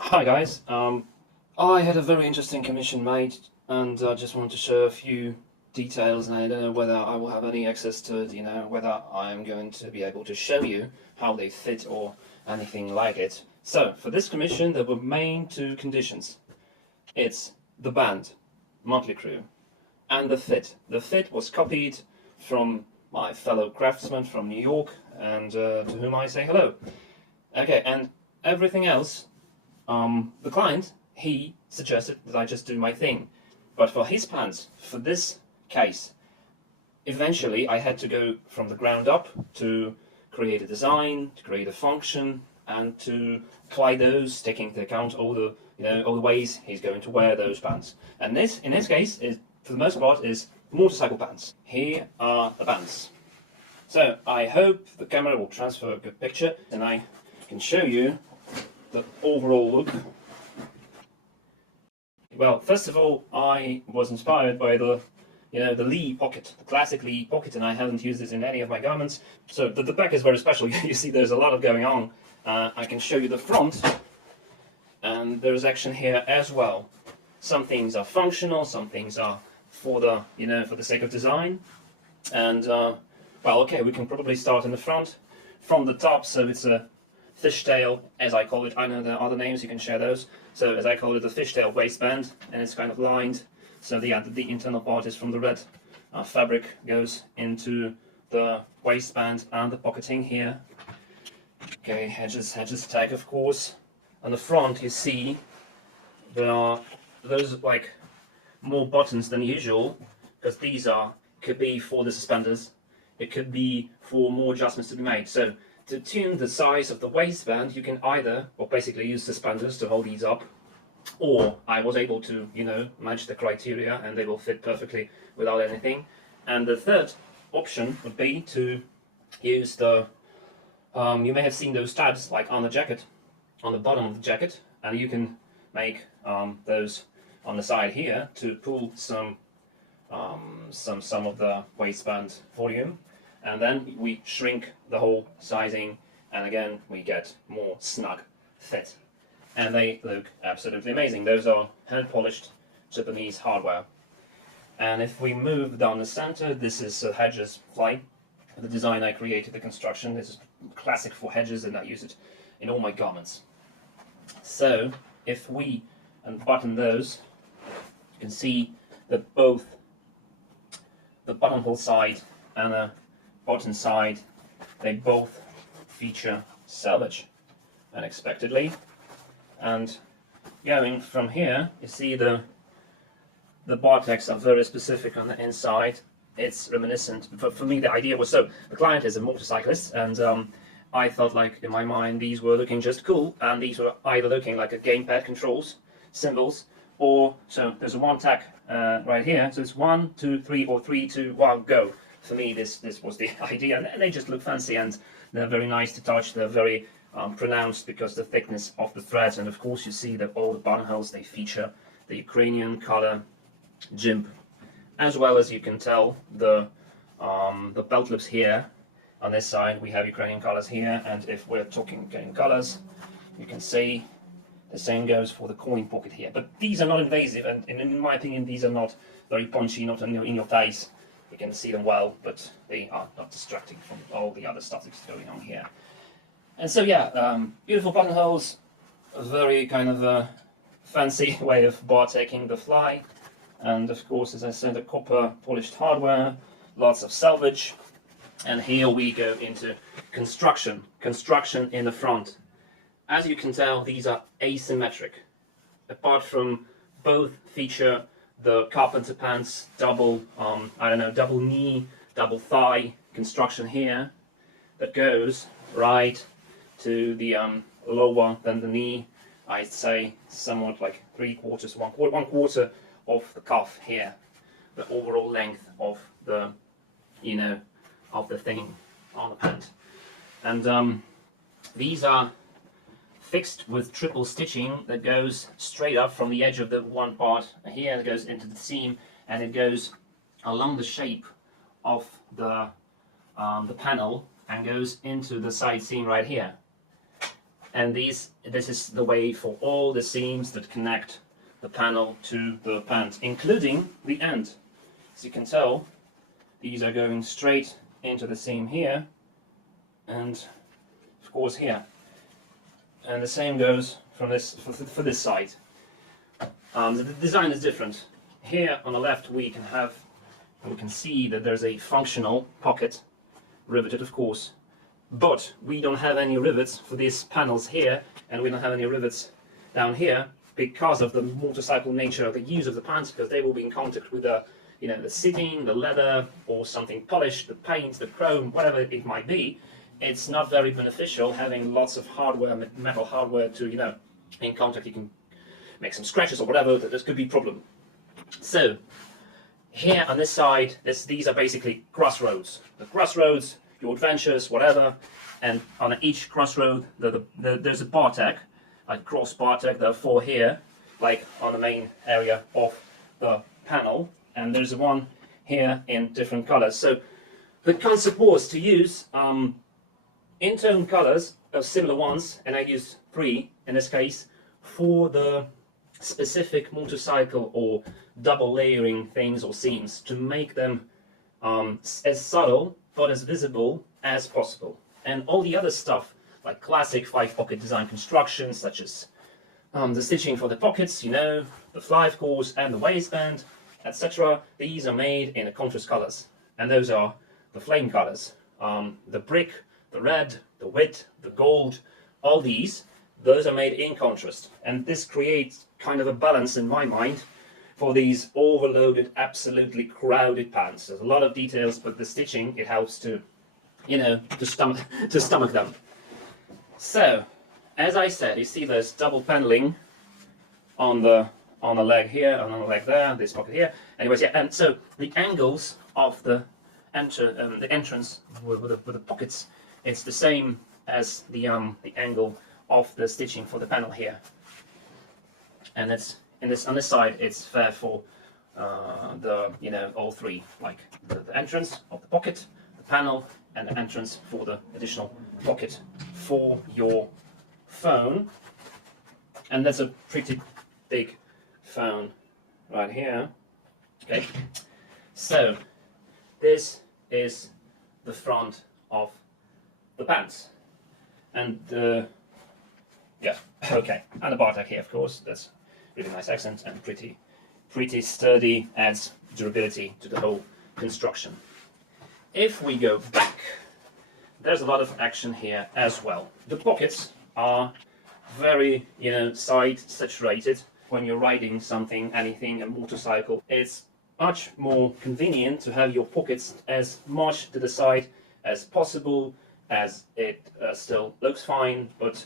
Hi guys, I had a very interesting commission made and I just wanted to share a few details, and I don't know whether I will have any access to it, whether I'm going to be able to show you how they fit or anything like it. So for this commission there were main two conditions. It's the band, Motley Crue, and the fit. The fit was copied from my fellow craftsman from New York, and to whom I say hello. Okay, and everything else, the client, he suggested that I just do my thing. But for his pants, for this case, eventually I had to go from the ground up to create a design, to create a function, and to apply those, taking into account all the all the ways he's going to wear those pants. And this, in this case, is for the most part is motorcycle pants. Here are the pants. So I hope the camera will transfer a good picture, and I can show you the overall look. Well, first of all, I was inspired by the the Lee pocket, the classic Lee pocket, and I haven't used it in any of my garments. So the back is very special. You see there's a lot of going on. I can show you the front, and there's action here as well. Some things are functional, some things are for the for the sake of design. And well, okay, we can probably start in the front from the top. So it's a fishtail, as I call it. I know there are other names, you can share those. So as I call it, the fishtail waistband, and it's kind of lined. So the internal part is from the red fabric, goes into the waistband and the pocketing here. Okay, hedges tag, of course. On the front, you see there are those like more buttons than usual, because these could be for the suspenders. It could be for more adjustments to be made. So to tune the size of the waistband, you can either, or basically use suspenders to hold these up, or I was able to, match the criteria and they will fit perfectly without anything. And the third option would be to use the, you may have seen those tabs like on the jacket, on the bottom of the jacket, and you can make those on the side here to pull some of the waistband volume, and then we shrink the whole sizing, and again we get more snug fit, and they look absolutely amazing. Those are hand polished Japanese hardware. And if we move down the center, this is a Hedges fly, the design I created, the construction. This is classic for Hedges, and I use it in all my garments. So if we unbutton those, you can see that both the buttonhole side and the bottom side, they both feature selvage, unexpectedly. And going from here, you see the Bartex are very specific on the inside. It's reminiscent. For me, the idea was, so the client is a motorcyclist, and I thought, like, in my mind, these were looking just cool, and these were either looking like a gamepad controls, symbols, or, so there's a one tack right here, so it's 1, 2, 3, or 3, 2, 1, go. For me, this was the idea, and they just look fancy, and they're very nice to touch. They're very pronounced because the thickness of the threads, and of course you see that all the buttonholes, they feature the Ukrainian color GIMP, as well as you can tell the belt loops here. On this side we have Ukrainian colors here, and if we're talking Ukrainian colors, you can see the same goes for the coin pocket here. But these are not invasive, and in my opinion these are not very punchy, not in your face. You can see them well, but they are not distracting from all the other stuff that's going on here. And so yeah, beautiful buttonholes, a very kind of fancy way of bar taking the fly. and of course, as I said, the copper polished hardware, lots of salvage. And here we go into construction in the front. As you can tell, these are asymmetric. Apart from both feature the carpenter pants double, double knee, double thigh construction here that goes right to the lower than the knee. I'd say somewhat like 3/4, one quarter of the cuff here, the overall length of the, of the thing on the pant. And these are fixed with triple stitching that goes straight up from the edge of the one part here. It goes into the seam and it goes along the shape of the panel and goes into the side seam right here. And this is the way for all the seams that connect the panel to the pant, including the end. As you can tell, these are going straight into the seam here and of course here. And the same goes from this for this side. The design is different. Here on the left we can see that there's a functional pocket, riveted of course, but we don't have any rivets for these panels here, and we don't have any rivets down here because of the motorcycle nature of the use of the pants, because they will be in contact with the the seating, the leather, or something polished, the paint, the chrome, whatever it might be. It's not very beneficial having lots of hardware, metal hardware to, in contact. You can make some scratches or whatever, that this could be a problem. So, here on this side, these are basically crossroads. The crossroads, your adventures, whatever, and on each crossroad, there's a bar tag, like cross bar tag. There are 4 here, like on the main area of the panel, and there's one here in different colors. So, the concept was to use in-tone colors of similar ones, and I used 3 in this case for the specific motorcycle or double layering things or seams, to make them as subtle but as visible as possible. And all the other stuff, like classic 5-pocket design constructions, such as the stitching for the pockets, the fly course and the waistband, etc., these are made in the contrast colors, and those are the flame colors, the brick, the red, the wheat, the gold, all those are made in contrast. And this creates kind of a balance in my mind for these overloaded, absolutely crowded pants. There's a lot of details, but the stitching, it helps to, to stomach them. So, as I said, you see there's double paneling on the leg here, and on the leg there, this pocket here. Anyways, yeah, and so the angles of the entrance with the pockets, it's the same as the angle of the stitching for the panel here, and it's on this side it's fair for all 3, like the entrance of the pocket, the panel, and the entrance for the additional pocket for your phone. And that's a pretty big phone right here. Okay, so this is the front of the pants, and yeah, okay, and the bar tag here, of course. That's really nice accent and pretty sturdy, adds durability to the whole construction. If we go back, there's a lot of action here as well. The pockets are very, side saturated. When you're riding something, anything, a motorcycle, it's much more convenient to have your pockets as much to the side as possible, as it still looks fine, but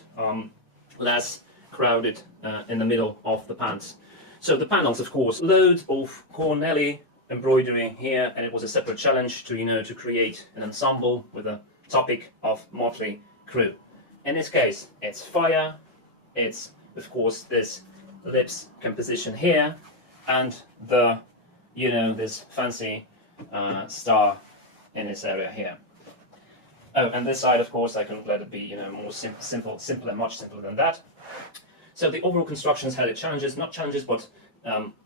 less crowded in the middle of the pants. So the panels, of course, loads of Cornelli embroidery here, and it was a separate challenge to to create an ensemble with a topic of Motley Crue. In this case, it's fire, it's of course this lips composition here, and the this fancy star in this area here. Oh, and this side, of course, I can let it be more simpler, much simpler than that. So the overall constructions had its challenges, not challenges, but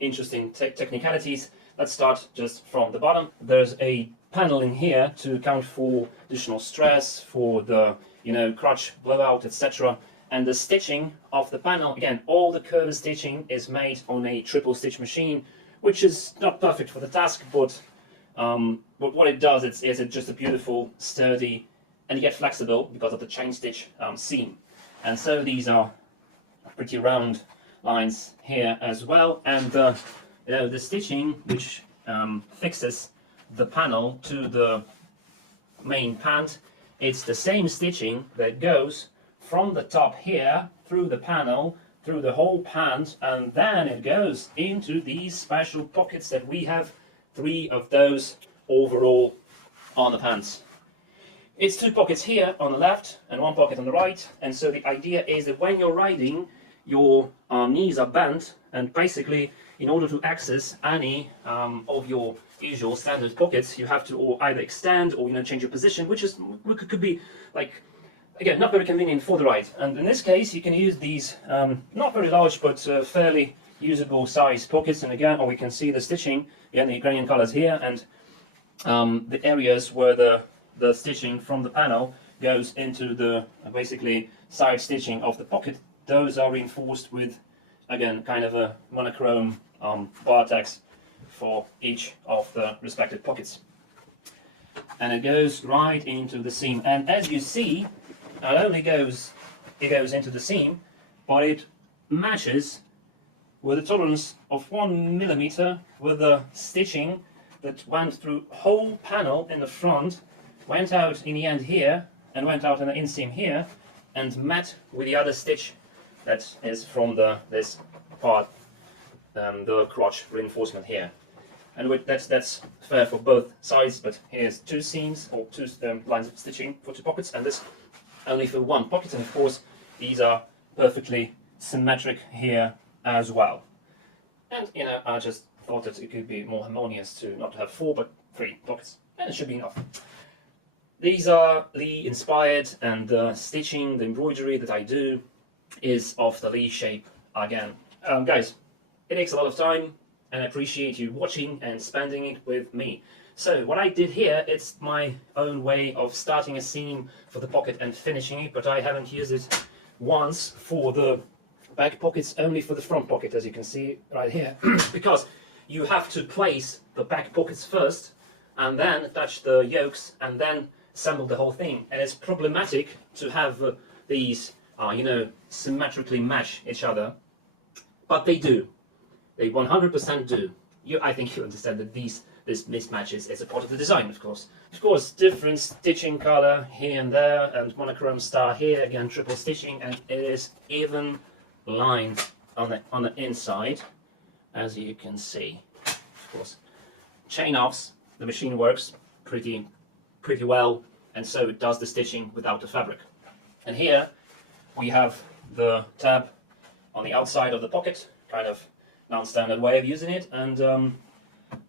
interesting technicalities. Let's start just from the bottom. There's a paneling here to account for additional stress, for the crotch blowout, etc. And the stitching of the panel, again, all the curved stitching is made on a triple stitch machine which is not perfect for the task, but what it does is it's just a beautiful, sturdy, and yet flexible because of the chain stitch seam. And so these are pretty round lines here as well, and the stitching which fixes the panel to the main pant, it's the same stitching that goes from the top here through the panel, through the whole pant, and then it goes into these special pockets that we have 3 of those overall on the pants. It's 2 pockets here on the left and 1 pocket on the right, and so the idea is that when you're riding, your knees are bent, and basically in order to access any of your usual standard pockets, you have to either extend or change your position, which could be like, again, not very convenient for the ride. And in this case, you can use these not very large but fairly usable size pockets. And again, we can see the stitching, again, the Ukrainian colors here, and the areas where the stitching from the panel goes into the basically side stitching of the pocket. Those are reinforced with, again, kind of a monochrome Bartex for each of the respective pockets. And it goes right into the seam. And as you see, not only goes into the seam, but it matches with a tolerance of 1 millimeter with the stitching that went through whole panel in the front, went out in the end here, and went out in the inseam here, and met with the other stitch that is from this part, the crotch reinforcement here. And that's fair for both sides, but here's 2 seams, or 2 lines of stitching for 2 pockets, and this only for 1 pocket, and of course these are perfectly symmetric here as well. And I just thought that it could be more harmonious to not have 4 but 3 pockets, and it should be enough. These are Lee inspired, and the stitching, the embroidery that I do is of the Lee shape again. Guys, it takes a lot of time, and I appreciate you watching and spending it with me. So what I did here, it's my own way of starting a seam for the pocket and finishing it, but I haven't used it once for the back pockets, only for the front pocket, as you can see right here, because you have to place the back pockets first, and then attach the yokes, and then assemble the whole thing. And it's problematic to have these, symmetrically match each other, but they do. They 100% do. I think you understand that this mismatch is a part of the design, of course. Of course, different stitching color here and there, and monochrome star here, again, triple stitching, and it is even lined on the inside, as you can see. Of course, chain offs, the machine works pretty well, and so it does the stitching without the fabric. And here we have the tab on the outside of the pocket, kind of non-standard way of using it, and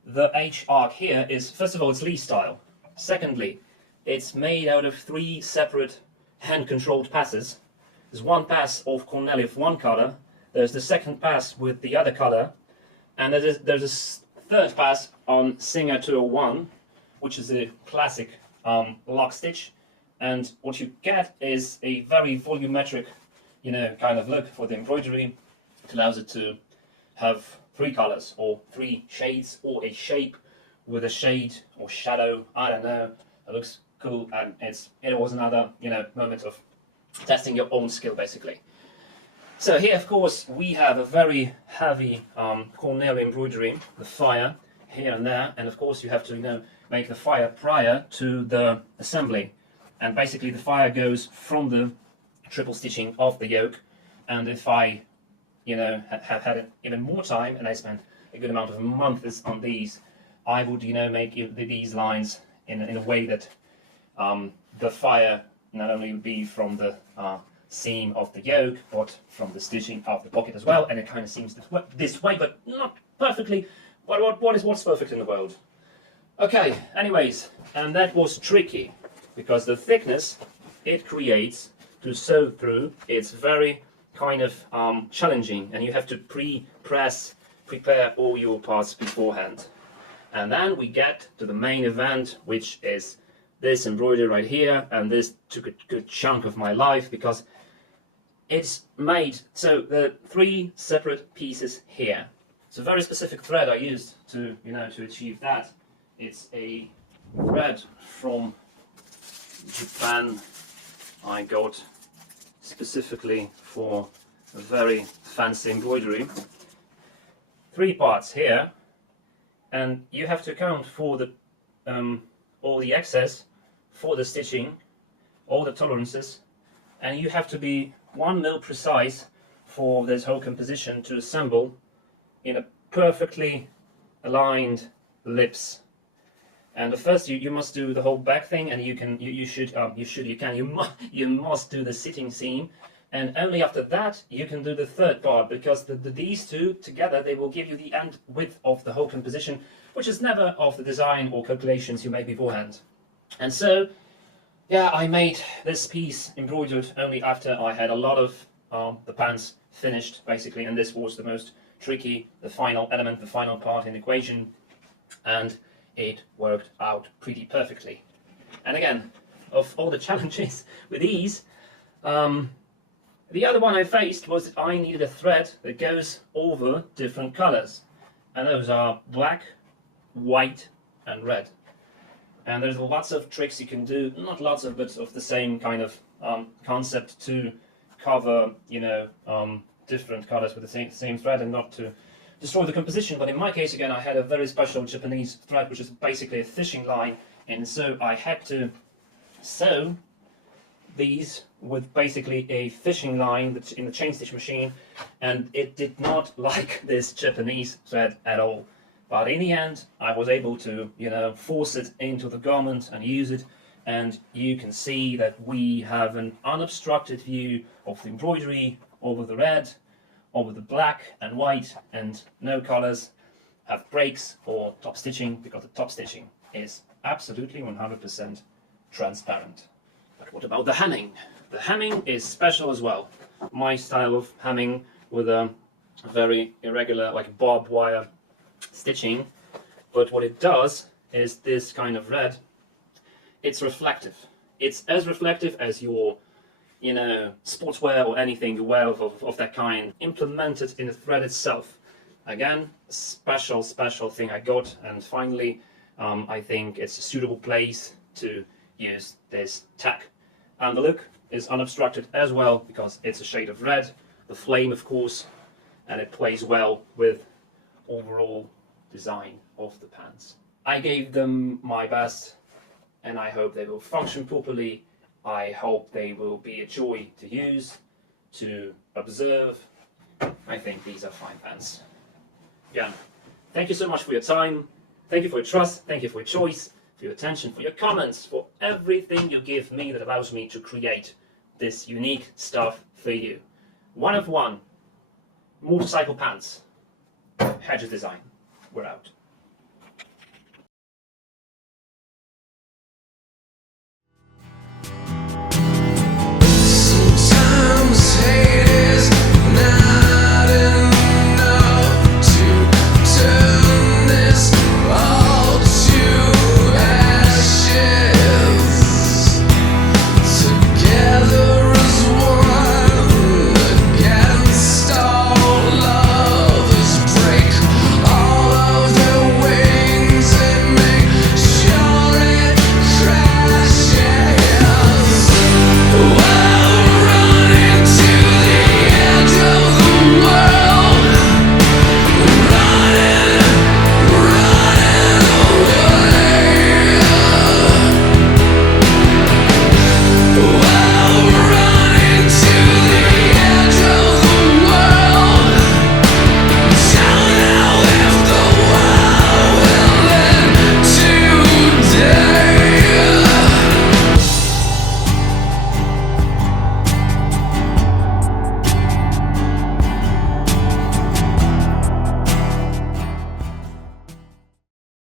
the H arc here is, first of all, it's Lee style. Secondly, it's made out of 3 separate hand-controlled passes. There's 1 pass of Cornell of 1 color, there's the 2nd pass with the other color, and there's a 3rd pass on Singer 201, which is a classic lock stitch. And what you get is a very volumetric, kind of look for the embroidery. It allows it to have 3 colors, or 3 shades, or a shape with a shade or shadow. I don't know. It looks cool, and it was another moment of testing your own skill, basically. So here, of course, we have a very heavy Cornell embroidery, the fire here and there, and of course you have to make the fire prior to the assembly. And basically the fire goes from the triple stitching of the yoke, and if I have had even more time, and I spent a good amount of months on these, I would make these lines in a way that the fire not only would be from the seam of the yoke, but from the stitching of the pocket as well, and it kind of seems this way, but not perfectly. What's perfect in the world? Okay, anyways, and that was tricky, because the thickness it creates to sew through, it's very kind of challenging, and you have to prepare all your parts beforehand. And then we get to the main event, which is this embroidery right here, and this took a good chunk of my life, because it's made, so the 3 separate pieces here. It's a very specific thread I used to, to achieve that. It's a thread from Japan I got specifically for a very fancy embroidery. 3 parts here, and you have to account for the all the excess for the stitching, all the tolerances, and you have to be 1 mil precise for this whole composition to assemble in a perfectly aligned lips. And the first you must do the whole back thing, and you must do the sitting seam, and only after that you can do the third part, because these two together, they will give you the end width of the whole composition, which is never of the design or calculations you made beforehand. And so, yeah, I made this piece embroidered only after I had a lot of the pants finished, basically, and this was the most tricky, the final element, the final part in the equation, and it worked out pretty perfectly. And again, of all the challenges with these, the other one I faced was I needed a thread that goes over different colors, and those are black, white, and red. And there's lots of tricks you can do, not lots of, but of the same kind of concept to cover, different colors with the same thread and not to destroy the composition. But in my case, again, I had a very special Japanese thread, which is basically a fishing line, and so I had to sew these with basically a fishing line that's in the chain stitch machine, and it did not like this Japanese thread at all. But in the end, I was able to, force it into the garment and use it, and you can see that we have an unobstructed view of the embroidery over the red, over the black and white, and no colors have breaks or top stitching, because the top stitching is absolutely 100% transparent. But what about the hemming? The hemming is special as well. My style of hemming with a very irregular, like barbed wire stitching, but what it does is this kind of red, it's reflective. It's as reflective as your, sportswear or anything you wear of that kind, implemented in the thread itself. Again, special thing I got, and finally, I think it's a suitable place to use this tack. And the look is unobstructed as well, because it's a shade of red, the flame of course, and it plays well with overall design of the pants. I gave them my best, and I hope they will function properly. I hope they will be a joy to use, to observe. I think these are fine pants. Again, thank you so much for your time. Thank you for your trust. Thank you for your choice, for your attention, for your comments, for everything you give me that allows me to create this unique stuff for you. 1 of 1 motorcycle pants, Hedges Design. We're out.